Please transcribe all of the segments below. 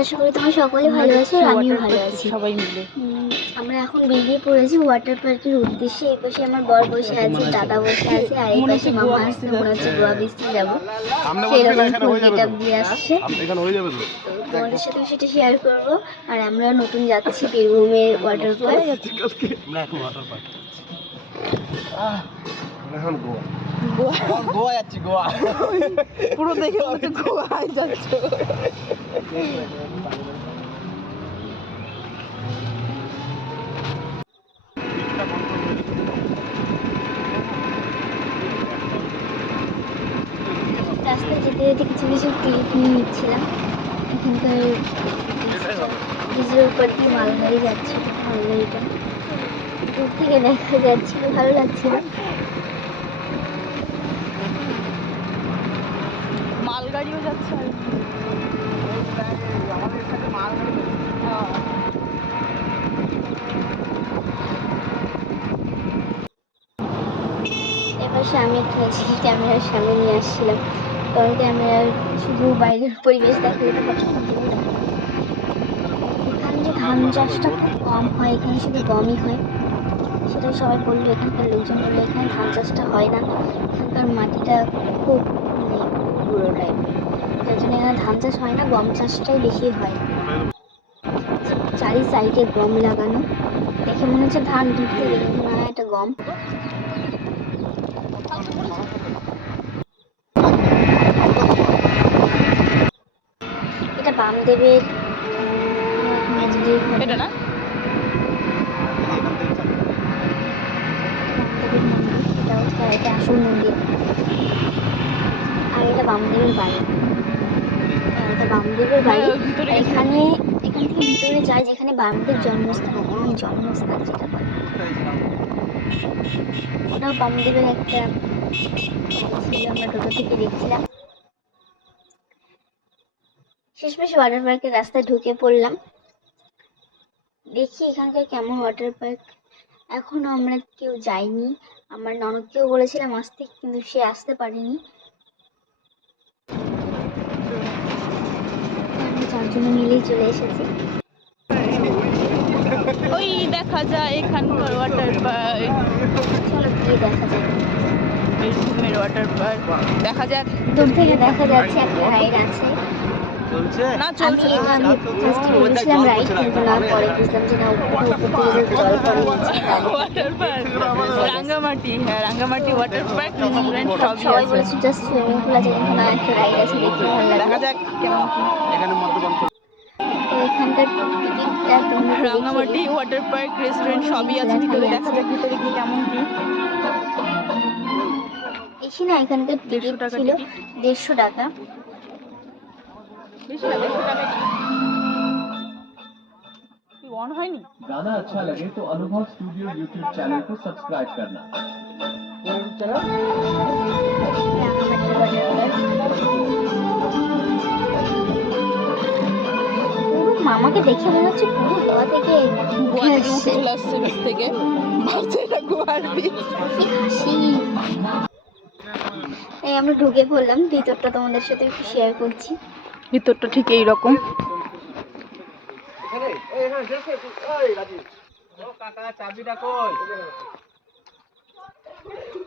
আশা করি তোমরা সকলে ভালো আছো আর আমিও ভালো আছি সবাই মিলে। আমরা এখন বেরিয়ে পড়েছি ওয়াটার পার্কের উদ্দেশ্যে। এই পাশে আমার বর বসে আছে, দাদা বসে আছে, আর এই পাশে মামা আসছে, মনে হচ্ছে গোয়া বিচে যাবো, সেরকম গেটআপ দিয়ে আসছে। তোমাদের সাথে সেটা শেয়ার করবো। আর আমরা নতুন যাচ্ছি বীরভূমের ওয়াটার পার্ক। এখন গোয়া যাচ্ছি, গোয়া পুরো দেখে মনে হচ্ছে গোয়ায় যাচ্ছে। রাস্তায় যেতে যেতে কিছু কিছু ক্লিপ নিয়ে নিচ্ছিলাম। এখানকার ব্রিজের উপর দিয়ে মালগাড়ি যাচ্ছিল, মালগাড়িটা দূর থেকে দেখা যাচ্ছিল, ভালো লাগছিল। মালগাড়িও যাচ্ছে। এবার আমি একটা ক্যামেরার সামনে নিয়ে আসছিলাম, কারণ ক্যামেরার শুধু বাইরের পরিবেশ দেখালে তো কথা বলতে পারবো না। এখানে যে ধান চাষটা খুব কম হয়, এখানে শুধু গমই হয়, সেটাই সবাই বললো। এখানকার লোকজন বললো এখানে ধান চাষটা হয় না, এখানকার মাটিটা খুব গুঁড়ো টাইপ, যার জন্য এখানে ধান চাষ হয় না, গম চাষটাই বেশি হয়। চারি সাইডে গম লাগানো, দেখে মনে হচ্ছে ধান, দূর থেকে কিন্তু না, এটা গম। এটা বামদেবের মন্দির, এটা না এটা হচ্ছে, এটা আসল মন্দির। আর এটা বামদেবের বাড়ি, এটা বামদেবের বাড়ি। এখান থেকে ভিতরে যায় যেখানে বামদেব জন্মস্থান, জন্মস্থান যেটা বলে, ওটাও বামদেবের একটা ছিল, আমরা টোটো থেকে দেখছিলাম। শেষমেশ ওয়াটার পার্কের রাস্তায় ঢুকে পড়লাম। দেখি এখানকার কেমন ওয়াটার পার্ক। এখনো আমরা কেউ যাইনি, আমার ননদকেও বলেছিলাম আসতে, কিন্তু সে আসতে পারেনি। আমরা চারজনে মিলেই চলে এসেছি। ওই দেখা যায় এখানকার ওয়াটার পার্ক, চলো গিয়ে দেখা যাক। বীরভূমের ওয়াটার পার্ক দেখা যাক। দূর থেকে দেখা যাচ্ছে একটা রাইড আছে, না চলছে বলেছিলাম রাইড, কিন্তু না, পরে বুঝলাম যে না, উপর থেকে জল পড়ে নিচ্ছে। ওয়াটার পার্ক রাঙ্গামাটি, হ্যাঁ রাঙ্গামাটি ওয়াটার পার্ক রেস্টুরেন্ট সবই সবাই আছে। বলেছে জাস্ট সুইমিং পুল আছে, কিন্তু না, একটা রাইড আছে, দেখতে ভালো লাগে। দেখা যাক কেমন কি। তো এখানকার টিকিটটা তোমাদের রাঙ্গামাটি ওয়াটার পার্ক রেস্টুরেন্ট সবই আছে ভিতরে, দেখা যাক ভিতরে কি কেমন কি। বেশি না, এখানকার টিকিট 150 টাকা ছিল টিকিট। 150 টাকা। বেশি না 150 টাকা কি অন হয়নি। गाना अच्छा लगे तो अनुभव स्टूडियो यूट्यूब चैनल को सब्सक्राइब करना। Rangamati water park. পুরো মামাকে দেখে মনে হচ্ছে পুরো গোয়া থেকে গোয়া থেকে উঠে আসছে। চলে আসছে বিচ থেকে, ভাবছে এটা গোয়ার বিচ। কি হাসি। এই আমরা ঢুকে পড়লাম, ভিতরটা তোমাদের সাথে একটু শেয়ার করছি। ভিতরটা ঠিক এইরকম।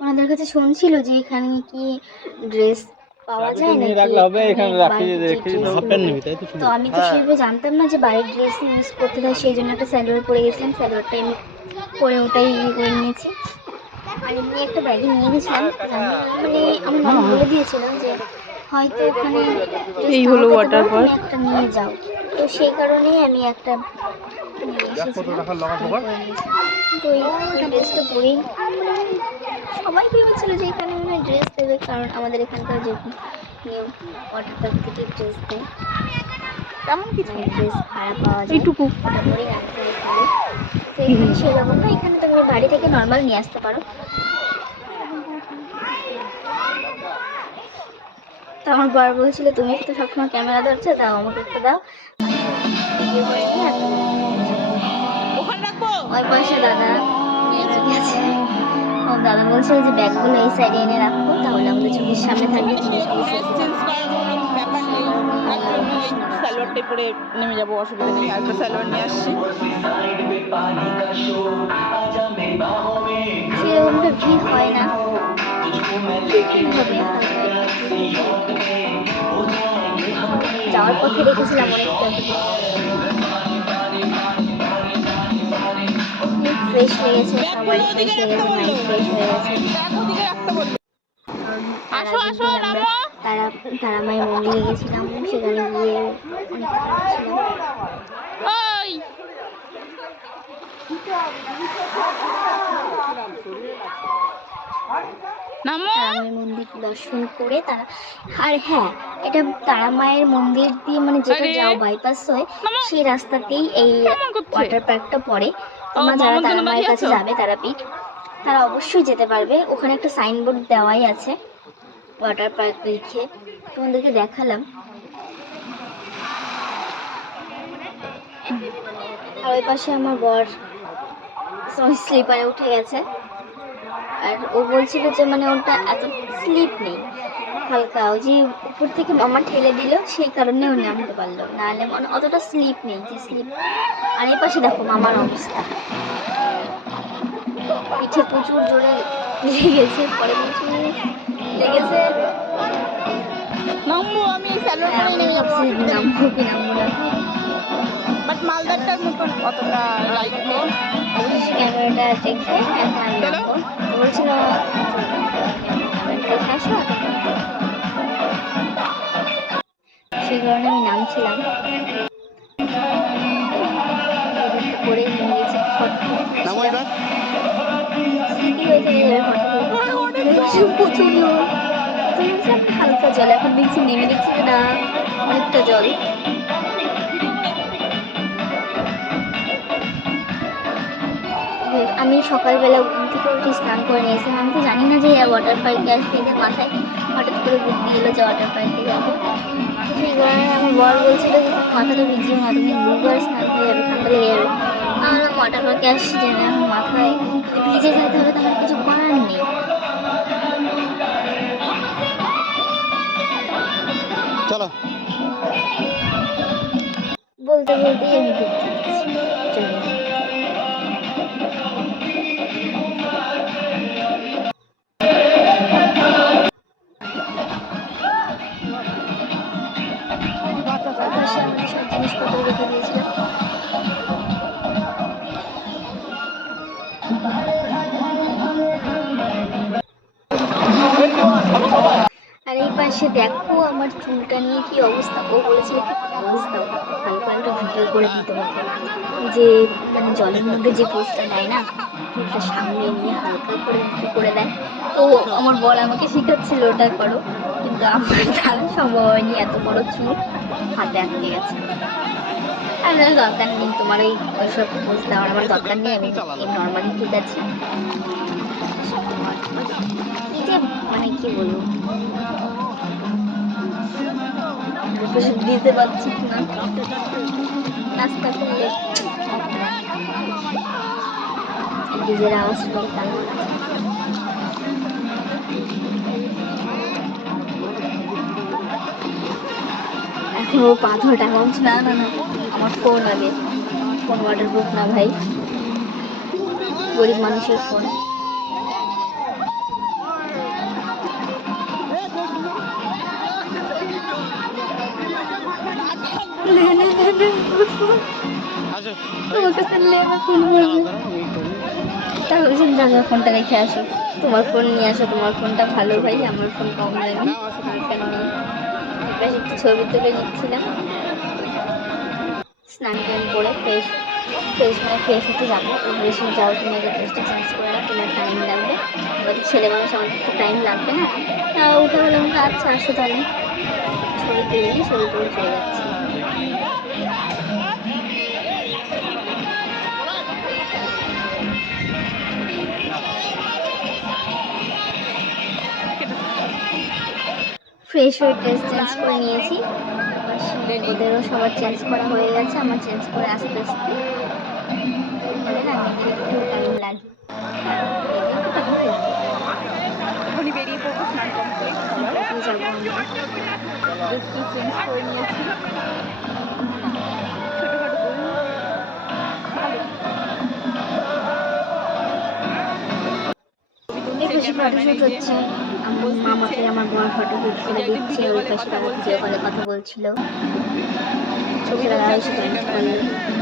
ওনাদের কাছে শুনছিল যে এখানে কি ড্রেস পাওয়া যায় নাকি, তো আমি তো সেভাবে জানতাম না যে বাইরের ড্রেস ইউজ করতে হয়, সেই জন্য একটা স্যালোয়ার পরে গেছিলাম, স্যালোয়ারটা আমি পরে ওটাই ইয়ে করে নিয়েছি। আর এমনি একটা ব্যাগে নিয়ে গেছিলাম, মানে আমার মামা বলে দিয়েছিল যে হয়তো ওখানে এই হলো ওয়াটার পার্ক। একটা নিয়ে যাও, তো সেই কারণেই আমি একটা নিয়ে এসেছিলাম, তো এই ড্রেসটা পরেই সবাই ভেবেছিল যে এখানে মনে হয় ড্রেস দেবে, কারণ আমাদের এখানকার যে নিয়ম ওয়াটার পার্ক থেকে ড্রেস দেয়, তেমন কিছু ড্রেস ভাড়া পাওয়া যায়, এইটুকু। ওটা পরেই রাখতে হয় এখানে। তো এখানে সেরকম না, এখানে তুমি বাড়ি থেকে নর্মাল নিয়ে আসতে পারো। তো আমার বর বলছিল তুমি তো সবসময় ক্যামেরা ধরছো, দাও আমাকে একটু দাও, ভিডিও করে নিয়ে আর তুমি ওখানে রাখবো। ওই পয়সা দাদা নিয়ে গেছে। ও দাদা বলছে যে ব্যাগগুলো এই সাইডে এনে রাখবো, তাহলে আমাদের চোখের সামনে থাকবে, জিনিসগুলো ড্রেস চেঞ্জ করার কোনো ব্যাপার নেই, তার জন্য এই সালোয়ারটাই পরে নেমে যাবো, অসুবিধা নেই। আর একটা সালোয়ার নিয়ে আসছি। সেরকমটা ভিড় হয় না, হবে যাওয়ার পথে দেখেছিলাম অনেকটা ফ্রেশ হয়ে গেছে, সবাই ফ্রেশ হয়ে গেছে, মাইন্ড ফ্রেশ হয়ে গেছে। আসো আসো নামো। তারামায়ের মন্দিরে গেছিলাম, সেখানে গিয়ে অনেক ছিলাম। ওই নামো। তারামায়ের মন্দির দর্শন করে তারা, আর হ্যাঁ, এটা তারামায়ের মন্দির দিয়ে মানে যেটা আরে, যাও বাইপাস হয়ে সেই রাস্তাতেই এই কেমন করছে? ওয়াটার পার্কটা পড়ে। তোমরা ও, যারা মামার জন্য তারামায়ের দাঁড়িয়ে কাছে আছো? যাবে, তারাপীঠ, তারা অবশ্যই যেতে পারবে। ওখানে একটা সাইনবোর্ড দেওয়াই আছে ওয়াটার পার্ক লিখে, তোমাদেরকে দেখালাম। আর ওই পাশে আমার বর স্লিপারে উঠে গেছে, আর ও বলছিল যে মানে ওটা এত স্লিপ নেই, হালকা ওই যে উপর থেকে মামা ঠেলে দিল সেই কারণে ও নামতে পারলো, নাহলে মানে অতটা স্লিপ নেই যে স্লিপ। আর এই পাশে দেখো মামার অবস্থা, পিঠে প্রচুর জোরে লেগেছে, পরে প্রচুর লেগেছে। নামবো, আমি এই সালোয়ার পরেই আমি নেমে যাবো, ভাবছি অসুবিধা নেই। নামবো কি নামবো না, বাট মালদারটার মতন অতটা লাইট নেই। অবশ্যই ক্যামেরাটা দেখে এখন আমি চলো। নামবো। তো বলছিল দেখে আসো, সেই কারণে আমি নামছিলাম। করে নিয়ে গেছি স্মৃতি হয়ে থেকে যাবে প্রচুর জল, হালকা জল, এখন দেখছি নেমে দেখছি যে না অনেকটা জল। আমি সকালবেলা ঘুম থেকে উঠে স্নান করে নিয়েছিলাম, আমি তো জানি না যে ওয়াটার পার্কে আসবে, এদের মাথায় হঠাৎ করে বুদ্ধি এলো যে ওয়াটার পার্কে যাবো। সেই কারণে আমার বর বলছিল যে তুমি মাথাটা ভিজিও না, তুমি দুবার স্নান হয়ে যাবে, ঠান্ডা লেগে যাবে। আমরা ওয়াটার পার্কে আসছি যে না, এখন মাথায় ভিজে যেতে হবে, তাহলে কিছু করার নেই। চলো। বলতে বলতেই আমি ঢুকতে দিচ্ছি, চলে পাশে আমাদের সব জিনিসপত্র রেখে দিয়েছিলাম। আর এই পাশে দেখো আমার চুলটা নিয়ে কি অবস্থা, ও বলেছিল কি অবস্থা, ভালো করে একটা ভিডিও করে দিতে হবে, যে মানে জলের মধ্যে যে পোস্টটা দেয় না, চুলটা সামনে নিয়ে হালকা করে একটু করে দেয়। তো আমার বর আমাকে শেখাচ্ছিল ওটা করো, কিন্তু আমার দ্বারা সম্ভব হয়নি, এত বড় চুল হাতে আটকে গেছে। আর দরকার নেই তোমার ওইসব পোস্ট দেওয়ার, আমার দরকার নেই, আমি নর্মালি ঠিক আছে। কি যে মানে কি বলবো, দিতে পারছি না, নাস্তা করলে ডিজের আওয়াজ শুনে কান এখন ও পাথর টাকা না না না, আমার ফোন আগে, ফোন ওয়াটার প্রুফ না ভাই, গরিব মানুষের ফোন। ফোনটা রেখে আসো, তোমার ফোন নিয়ে আসো, তোমার ফোনটা ভালো ভাই, আমার ফোন কম লাগে, দরকার নেই। এবার একটু ছবি তুলে নিচ্ছিলাম। স্নান টান করে ফ্রেশ মানে ফ্রেশ হতে যাবো, ফ্রেশ হয়ে যাও, তুমি আগে ড্রেসটা চেঞ্জ করে না, তোমার টাইম লাগবে, আমরা তো ছেলে মানুষ, আমাদের একটু টাইম লাগবে না। তা উঠে বললাম আচ্ছা আসো তাহলে, ছবি তুলে নিই, ছবি তুলে চলে যাচ্ছি। ফ্রেশ হয়ে ড্রেস চেঞ্জ করে নিয়েছি, ওদেরও সবার চেঞ্জ করা হয়ে গেছে, আমার চেঞ্জ করে আস্তে আস্তে বলে না মেয়েদের একটু টাইম লাগে, একটু টাইম লাগে। এখনই বেরিয়ে পড়বো স্নান টান করে। যাবো আমরা, ড্রেসটি চেঞ্জ করে নিয়েছি। বেশি ফটোশুট হচ্ছে, আমাকে আমার বোন ফটোশুট করে দিচ্ছে, ওই পাশে তারা ভিডিও কলে কথা বলছিল। ছবি ছেলেরা এসে dance করলো।